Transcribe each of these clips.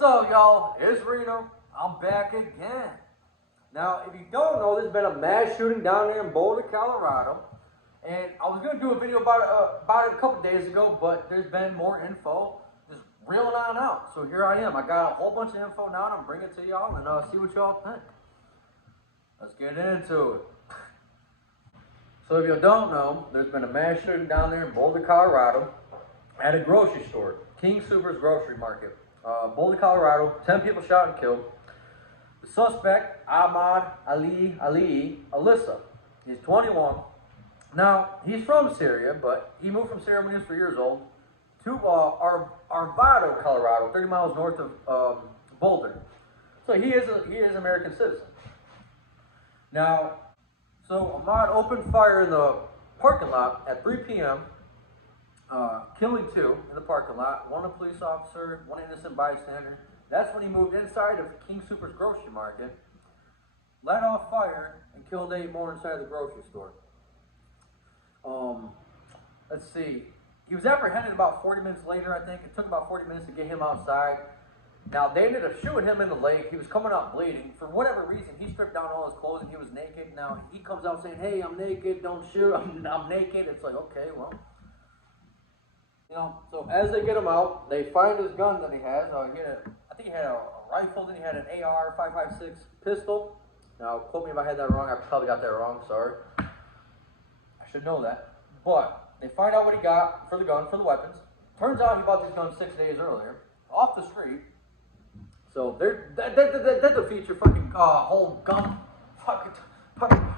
What's up, y'all? It's Reno. I'm back again. Now, if you don't know, there's been a mass shooting down there in Boulder, Colorado. And I was going to do a video about it a couple days ago, but there's been more info just reeling on out. So here I am. I got a whole bunch of info now, and I'm bringing it to y'all and see what y'all think. Let's get into it. So if you don't know, there's been a mass shooting down there in Boulder, Colorado at a grocery store, King Sooter's grocery market. Boulder, Colorado, 10 people shot and killed. The suspect, Ahmad Alissa, he's 21. Now, he's from Syria, but he moved from Syria when he was 3 years old to Arvado, Colorado, 30 miles north of Boulder. So he is an American citizen. Now, so Ahmad opened fire in the parking lot at 3 p.m., killing 2 in the parking lot, 1 a police officer, 1 innocent bystander. That's when he moved inside of King Sooter's grocery market, let off fire, and killed 8 more inside the grocery store. Let's see. He was apprehended about 40 minutes later, I think. It took about 40 minutes to get him outside. Now, they ended up shooting him in the lake. He was coming out bleeding. For whatever reason, he stripped down all his clothes and he was naked. Now, he comes out saying, "Hey, I'm naked. Don't shoot. I'm naked." It's like, okay, well. You know, so as they get him out, they find his gun that he has. I think he had a rifle, then he had an AR 5.56 pistol. Now, quote me if I had that wrong. I probably got that wrong, sorry. I should know that. But they find out what he got for the gun, for the weapons. Turns out he bought this gun 6 days earlier, off the street. So that defeats your fucking whole gun. Fucking,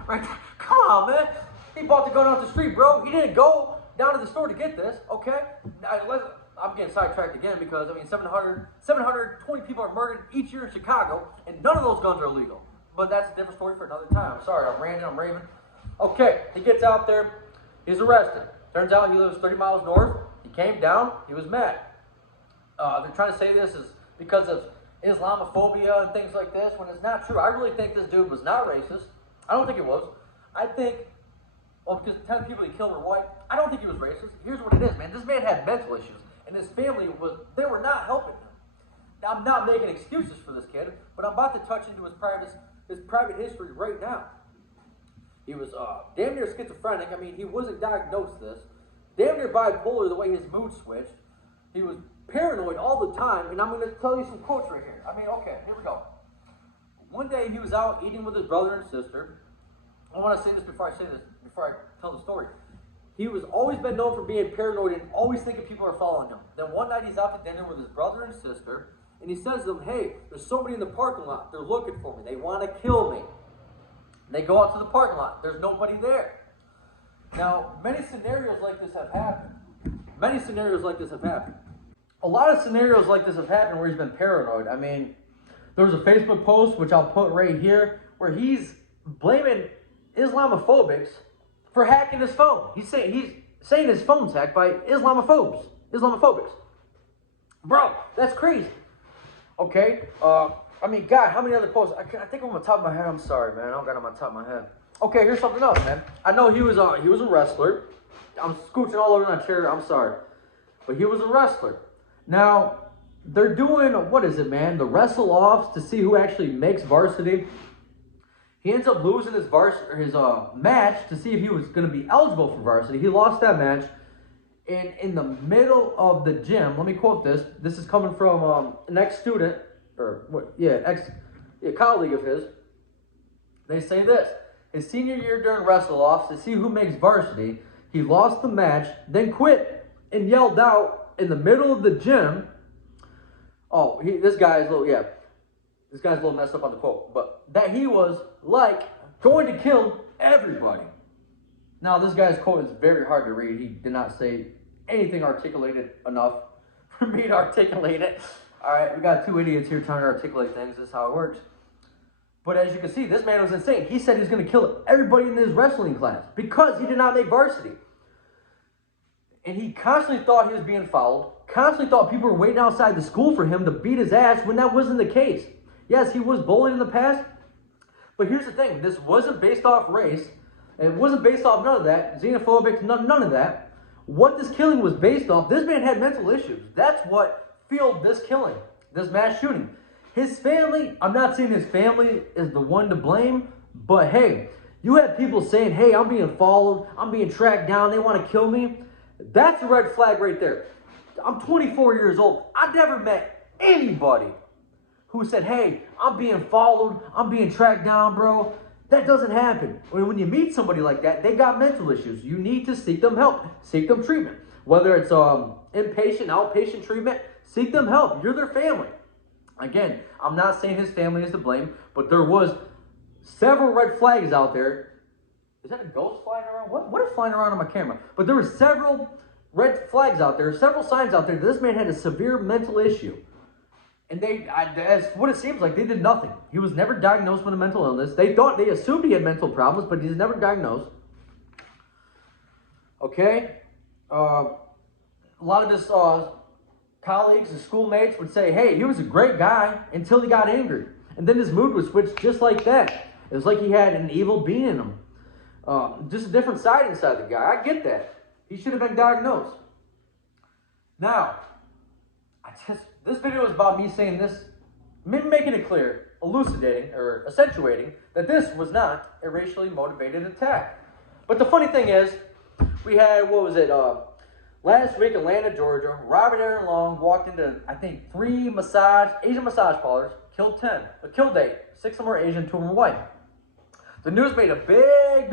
right? Come on, man. He bought the gun off the street, bro. He didn't go down to the store to get this, okay? I'm getting sidetracked again because, I mean, 720 people are murdered each year in Chicago, and none of those guns are illegal. But that's a different story for another time. I'm sorry, I'm ranting, I'm raving. Okay, he gets out there, he's arrested. Turns out he lives 30 miles north. He came down, he was mad. They're trying to say this is because of Islamophobia and things like this, when it's not true. I really think this dude was not racist. I don't think it was. I think, well, because 10 people he killed were white, I don't think he was racist. Here's what it is, man. This man had mental issues, and his family they were not helping him. Now, I'm not making excuses for this kid, but I'm about to touch into his private history right now. He was damn near schizophrenic. I mean, he wasn't diagnosed this. Damn near bipolar the way his mood switched. He was paranoid all the time, and I'm going to tell you some quotes right here. I mean, okay, here we go. One day he was out eating with his brother and sister. I want to say this before I tell the story. He was always been known for being paranoid and always thinking people are following him. Then one night he's out to dinner with his brother and sister, and he says to them, "Hey, there's somebody in the parking lot. They're looking for me. They want to kill me." They go out to the parking lot. There's nobody there. Now, many scenarios like this have happened. Many scenarios like this have happened. A lot of scenarios like this have happened where he's been paranoid. I mean, there was a Facebook post, which I'll put right here, where he's blaming Islamophobics for hacking his phone. He's saying his phone's hacked by Islamophobics. Bro, that's crazy. Okay, I mean, God, how many other posts? I think on the top of my head. I'm sorry, man. I don't got it on my top of my head. Okay, here's something else, man. I know he was a wrestler. I'm scooching all over my chair. I'm sorry, but he was a wrestler. Now they're doing, what is it, man? The wrestle offs to see who actually makes varsity. He ends up losing his match to see if he was going to be eligible for varsity. He lost that match, and in the middle of the gym, let me quote this. This is coming from an ex-student, or what? Yeah, colleague of his. They say this: his senior year during wrestle-offs to see who makes varsity, he lost the match, then quit and yelled out in the middle of the gym. Oh, this guy's a little messed up on the quote, but that he was like going to kill everybody. Now, this guy's quote is very hard to read. He did not say anything articulated enough for me to articulate it. All right, we got 2 idiots here trying to articulate things. This is how it works. But as you can see, this man was insane. He said he was going to kill everybody in his wrestling class because he did not make varsity. And he constantly thought he was being followed, constantly thought people were waiting outside the school for him to beat his ass when that wasn't the case. Yes, he was bullied in the past, but here's the thing. This wasn't based off race. It wasn't based off none of that. Xenophobic, none of that. What this killing was based off, this man had mental issues. That's what fueled this killing. this mass shooting. His family, I'm not saying his family is the one to blame, but hey, you have people saying, hey, I'm being followed, I'm being tracked down, they want to kill me. That's a red flag right there. I'm 24 years old. I've never met anybody who said, hey, I'm being followed, I'm being tracked down, bro. That doesn't happen. When you meet somebody like that, they got mental issues. You need to seek them help, seek them treatment. Whether it's inpatient, outpatient treatment, seek them help. You're their family. Again, I'm not saying his family is to blame, but there was several red flags out there. Is that a ghost flying around? What is flying around on my camera? But there were several red flags out there, several signs out there that this man had a severe mental issue. And as what it seems like, they did nothing. He was never diagnosed with a mental illness. They assumed he had mental problems, but he's never diagnosed. Okay? A lot of his colleagues and schoolmates would say, hey, he was a great guy until he got angry. And then his mood would switch just like that. It was like he had an evil being in him. Just a different side inside the guy. I get that. He should have been diagnosed. Now, this video is about me saying this, making it clear, elucidating or accentuating that this was not a racially motivated attack. But the funny thing is, we had, last week, Atlanta, Georgia, Robert Aaron Long walked into, I think, 3 Asian massage parlors, killed 10, killed 8. 6 of them were Asian, 2 of them were white. The news made a big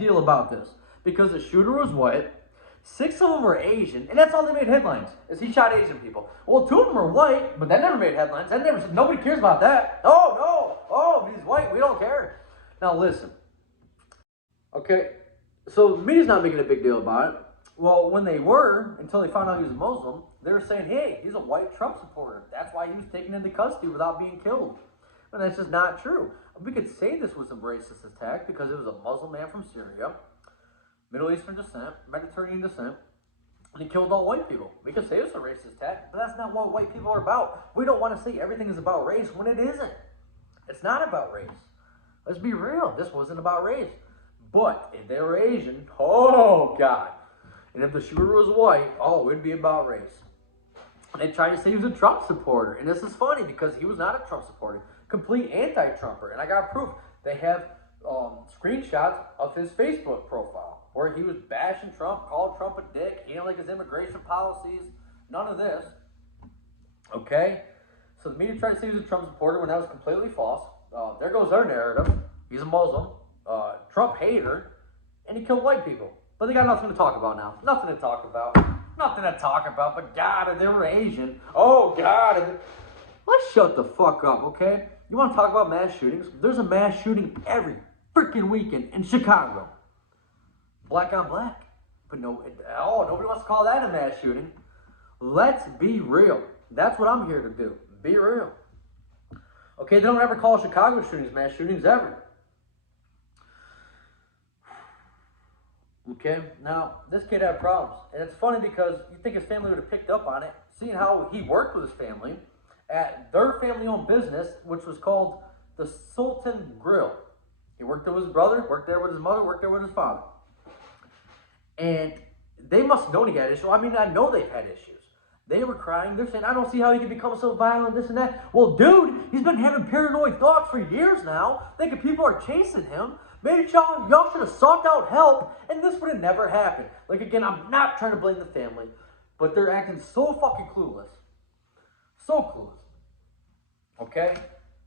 deal about this because the shooter was white, 6 of them were Asian, and that's all they made headlines, is he shot Asian people. Well, 2 of them were white, but that never made headlines. Nobody cares about that. Oh, he's white, we don't care. Now listen, okay, so the media's not making a big deal about it. Well, when they were, until they found out he was a Muslim, they were saying, hey, he's a white Trump supporter. That's why he was taken into custody without being killed. And that's just not true. We could say this was a racist attack because it was a Muslim man from Syria, Middle Eastern descent, Mediterranean descent, and he killed all white people. We could say it's a racist attack, but that's not what white people are about. We don't want to say everything is about race when it isn't. It's not about race. Let's be real. This wasn't about race. But if they were Asian, oh, God. And if the shooter was white, oh, it would be about race. And they tried to say he was a Trump supporter. And this is funny because he was not a Trump supporter. Complete anti-Trumper. And I got proof. They have screenshots of his Facebook profile where he was bashing Trump, called Trump a dick, he didn't like his immigration policies, none of this. Okay? So the media tried to say he was a Trump supporter when that was completely false. There goes their narrative. He's a Muslim, Trump hater, and he killed white people. But they got nothing to talk about now. Nothing to talk about. Nothing to talk about, but God, if they were Asian, oh God. Let's shut the fuck up, okay? You want to talk about mass shootings? There's a mass shooting every freaking weekend in Chicago. Black on black. But nobody wants to call that a mass shooting. Let's be real. That's what I'm here to do. Be real. Okay, they don't ever call Chicago shootings mass shootings ever. Okay, now, this kid had problems. And it's funny because you think his family would have picked up on it, seeing how he worked with his family at their family-owned business, which was called the Sultan Grill. He worked there with his brother, worked there with his mother, worked there with his father. And they must have known he had issues. I mean, I know they've had issues. They were crying. They're saying, I don't see how he can become so violent, this and that. Well, dude, he's been having paranoid thoughts for years now, thinking people are chasing him. Maybe y'all should have sought out help, and this would have never happened. Like, again, I'm not trying to blame the family, but they're acting so fucking clueless. So clueless. Okay?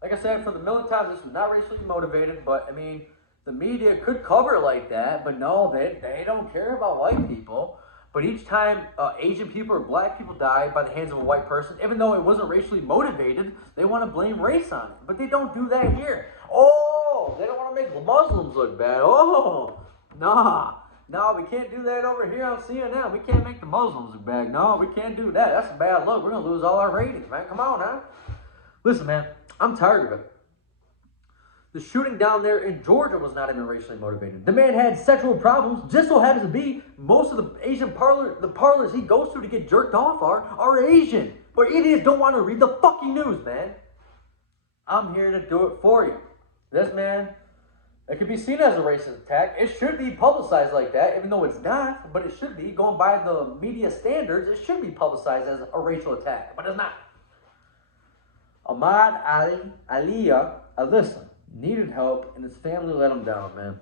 Like I said, for the militant, this was not racially motivated, but, I mean, the media could cover it like that, but no, they don't care about white people. But each time Asian people or black people die by the hands of a white person, even though it wasn't racially motivated, they want to blame race on it. But they don't do that here. Oh, they don't want to make Muslims look bad. Oh, nah. No, we can't do that over here on CNN. We can't make the Muslims look bad. No, we can't do that. That's a bad look. We're going to lose all our ratings, man. Come on, huh? Listen, man, I'm tired of it. The shooting down there in Georgia was not even racially motivated. The man had sexual problems. Just so happens to be most of the Asian parlors he goes to get jerked off are Asian. But idiots don't want to read the fucking news, man. I'm here to do it for you. This man, it could be seen as a racist attack. It should be publicized like that, even though it's not. But it should be, going by the media standards, it should be publicized as a racial attack. But it's not. Ahmad Alissa needed help, and his family let him down, man.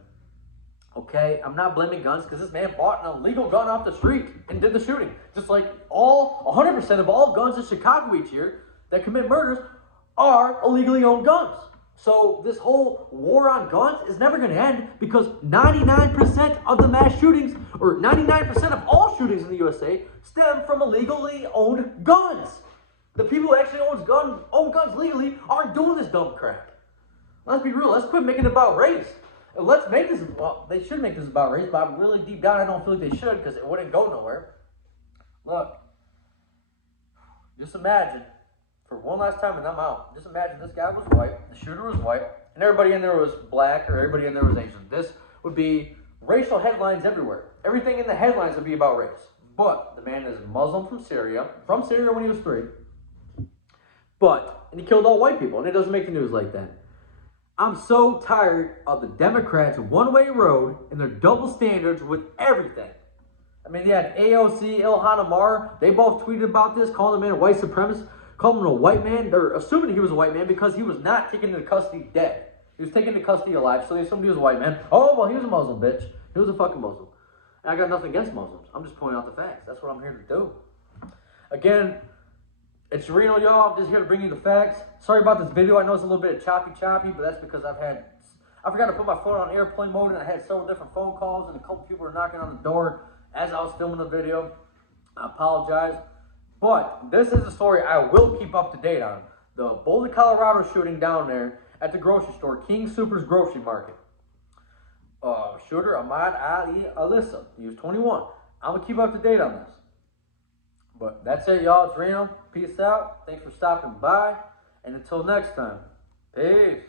Okay, I'm not blaming guns because this man bought an illegal gun off the street and did the shooting. Just like 100% of all guns in Chicago each year that commit murders are illegally owned guns. So this whole war on guns is never going to end because 99% of the mass shootings, or 99% of all shootings in the USA, stem from illegally owned guns. The people who actually own guns legally aren't doing this dumb crap. Let's be real. Let's quit making it about race. Let's make this, well, they should make this about race, but really deep down I don't feel like they should because it wouldn't go nowhere. Look, just imagine, for one last time and I'm out, just imagine this guy was white, the shooter was white, and everybody in there was black or everybody in there was Asian. This would be racial headlines everywhere. Everything in the headlines would be about race. But the man is Muslim from Syria when he was 3. And he killed all white people, and it doesn't make the news like that. I'm so tired of the Democrats' one-way road and their double standards with everything. I mean, they had AOC, Ilhan Omar. They both tweeted about this, calling the man a white supremacist, calling him a white man. They're assuming he was a white man because he was not taken into custody dead. He was taken into custody alive, so they assumed he was a white man. Oh, well, he was a Muslim, bitch. He was a fucking Muslim. And I got nothing against Muslims. I'm just pointing out the facts. That's what I'm here to do. Again, it's Reno, y'all. I'm just here to bring you the facts. Sorry about this video. I know it's a little bit choppy, but that's because I forgot to put my phone on airplane mode, and I had several different phone calls, and a couple people were knocking on the door as I was filming the video. I apologize. But this is a story I will keep up to date on. The Boulder, Colorado shooting down there at the grocery store, King Sooter's grocery market. Shooter Ahmad Alissa. He was 21. I'm going to keep up to date on this. But that's it, y'all. It's Reno. Peace out. Thanks for stopping by. And until next time, peace.